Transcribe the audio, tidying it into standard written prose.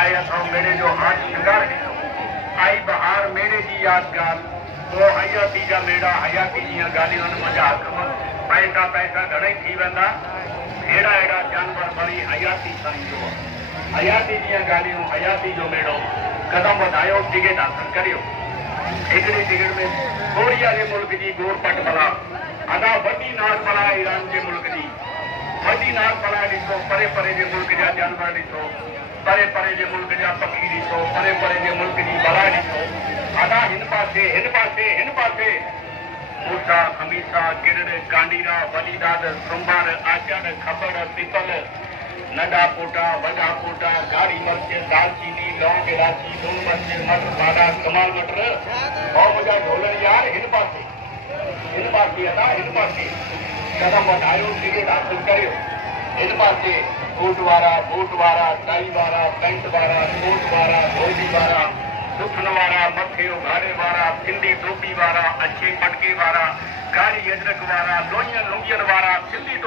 आया तो मेरे जो हाथ श्रृंगार आई बहार मेरे की यादगार वो हयाती जा मेड़ा हयाती जी गालियों मुझा हकम पैसा पैसा घणे थी वेंदा अहिड़ा अहिड़ा जानवर वरी हयाती साईंदो हयाती जी गालियों हयाती जो मेड़ो कदम वधायो टिकट हासिल करियो हिकिड़ी टिकट में कोरिया के मुल्क की गोरपट बला अदा वॾी नाग बला ईरान के मुल्क की वॾी नाग बला ॾिसो परे परे के मुल्क जा जानवर ॾिसो परे परे के मुल्क जा पखी ॾिसो परे परे के मुल्क की बला ॾिसो अदा हिन पासे मूसा खमीसा किरड़ कांडीरा वलीदाद सुंभार आचार खबर पिपल नंढा पोटा वॾा पोटा ॻाढ़ी मिर्च दालचीनी लौंग इलायची लूण मिर्च मटर सादा कमाल मटर और मुंहिंजा ढोलण यार हिन पासे अदा हिन पासे कदम वधायो टिकट हासिल करियो हिन पासे बूट वारा टाई वारा पेंट वारा कोट वारा धोती वारा सुखन वारा मथे उघाड़े वारा सिंधी टोपी वारा अच्छे पटके वारा कारी अजरक वारा लोहियन लुंगियन वारा सिंधी